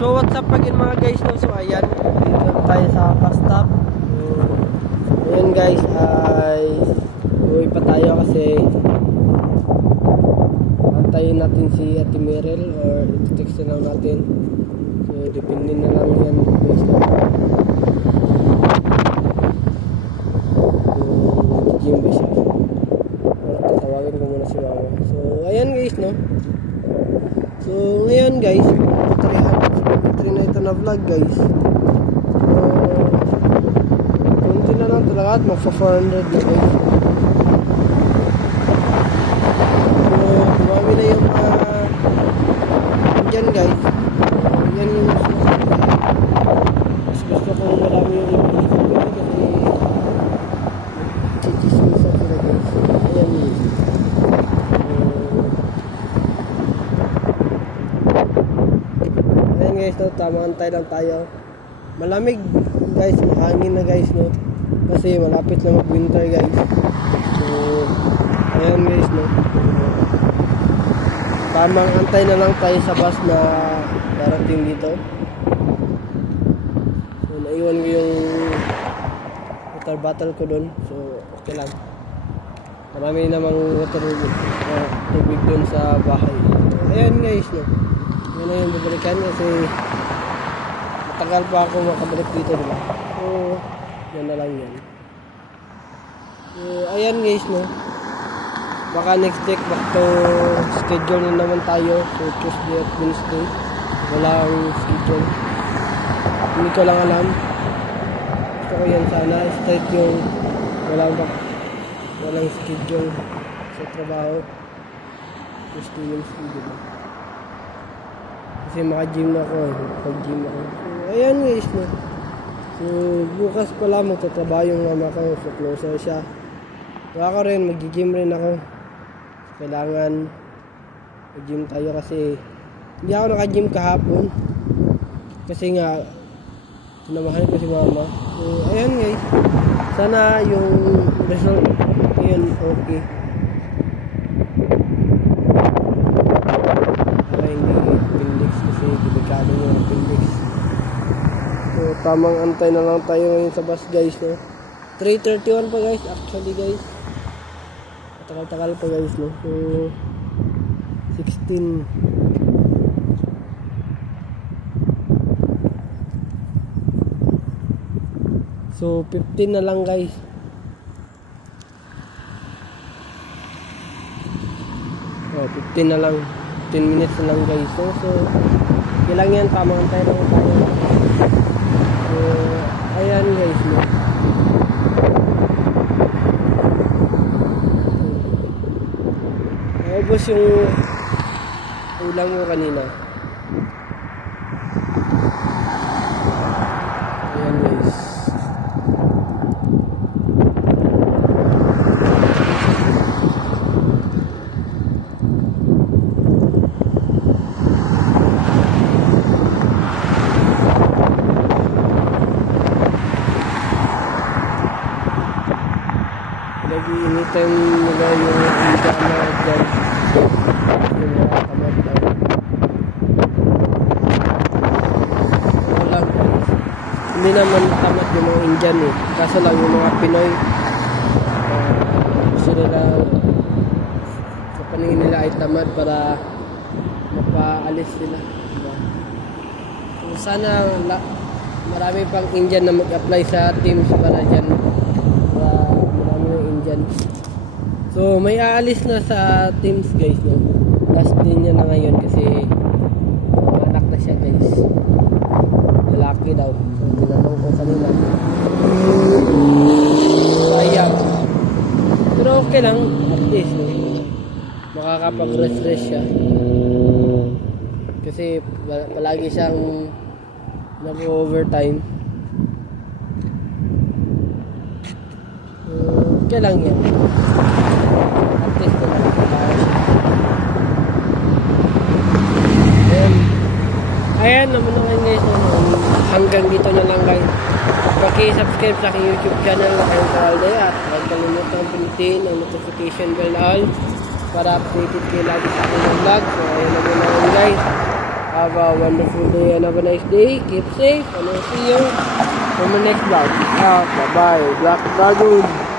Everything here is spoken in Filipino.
So what's up again mga guys, no? So ayan, dito tayo sa bus stop. Ayan guys, ay uwi pa tayo kasi antayin natin si Ate Merel or iti-text na lang natin. So depende na lang yan guys, no? Kung gym ba siya or tatawagin ko muna si mama. So ayan guys, no? So ngayon guys, 373 na ito na vlog guys. Kunti na lang talaga at magpa 400 na guys. So dumami na yung dyan guys. Yan yung mas gusto kong marami yung reviews ko guys kasi chichismisan sila guys. Ayan yun. Guys, no, tamaan tayo lang tayo. Malamig guys, mahangin na guys, no, kasi malapit na mag winter guys. So ayan guys, no, tamang antay na lang tayo sa bus na darating dito. So naiwan ko yung water bottle ko dun, so okay lang, marami namang water tubig dun sa bahay. So ayan guys, no, yun na yung babalikan kasi matagal pa ako makabalik dito, diba? So yan na lang yan. So ayan guys, no, baka next week back to schedule na naman tayo. So Tuesday at Wednesday walang schedule, hindi ko lang alam. Gusto ko yan sana straight yung walang schedule sa trabaho Tuesday, Wednesday, diba? Kasi maka-gym na ako, pag-gym ako. So ayan guys, no. So bukas pala magtatrabaho yung mama ko, so closer siya. So ako rin, mag-gym rin ako. Kailangan mag-gym tayo kasi hindi ako naka-gym kahapon. Kasi nga sinamahan ko si mama. So ayan guys, sana yung result yun okay. Kasi delikado yung appendix. So tamang antay na lang tayo ngayon sa bus guys, no. 3:31 pa guys actually guys. Tagal-tagal pa guys, no. So 16. So 15 na lang guys. Oh, 15 na lang. 10 minutes na lang guys. So ilang yan, tamang tayo lang tayo. So ayan guys, no. Naubos yung ulam mo kanina. Ayan guys. Nag-iinitan nila yung pijama dyan. Yung mga tamad tayo. Wala guys. Hindi naman tamad yung mga Indian eh. Kaso lang yung mga Pinoy, gusto nila sa paningin nila ay tamad para mapaalis sila, diba? So sana marami pang Indian na mag-apply sa teams para dyan. So may aalis na sa teams guys, no. Last din niya na ngayon kasi anak na siya guys. Lalaki daw. So tinanong ko kanina. Sayang. Pero okay lang, at least, no, makakapag-rest siya. Kasi palagi siyang nag-overtime. Okay lang yan. At least ko lang. Ayan naman naman guys. Hanggang dito na lang guys. Paki-subscribe sa aking YouTube channel na kayong Kalde at huwag kalimutan pindutin ang notification bell all para updated kayo lagi sa aking vlog. So ayun na muna guys. Have a wonderful day and have a nice day. Keep safe and we'll see you on the next vlog. Bye-bye. Black Dragon.